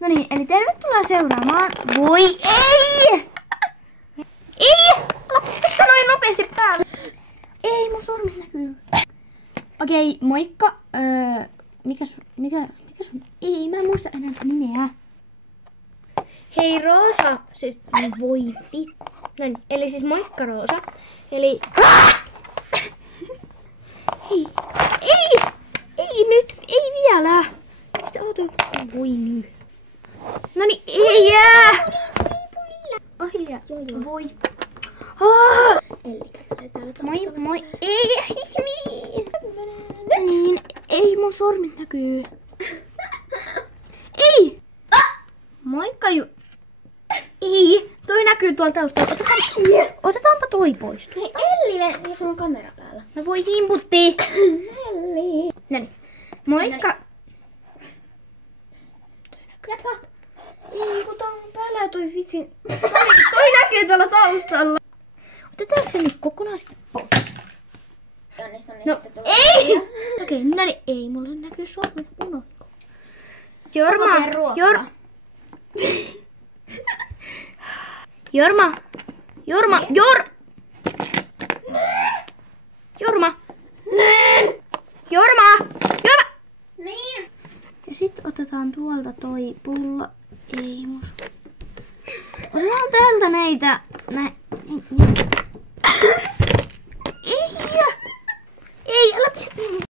No niin, eli tervetuloa seuraamaan. Voi ei! Ei! Älä pistä sitä noin nopeasti päälle. Ei, mun sormi näkyy. Okei, moikka. Mikä sun? Ei, mä en muista enää nimeä. Hei Roosa. Siis, voi vi. No niin, eli siis moikka Roosa. Eli... Hei. Ei! Ei nyt, ei vielä. Mistä ootin? Voi nyt. Noniin, ei jää! Oh hiljaa, voi. Moi. Ei, niin, ei mun sormit näkyy. Ei! Moikka Ei, toi näkyy tuolta taustalla. Otetaanpa toi pois. Hei Ellille, jos on kamera päällä. No voi himputti. Elli. Noniin. Moikka. Jatka. Ei, kun tää on päällä toi vitsi. Toi näkyy tuolla taustalla. Otetaanko se nyt kokonaan sitten pois? No, ei! Okei, no niin, ei, mulla näkyy sormet unohtuu. Jorma! Niin. Ja sit otetaan tuolta toi pullo. Ei mus. Otetaan täältä näitä. Ei, älä pistä.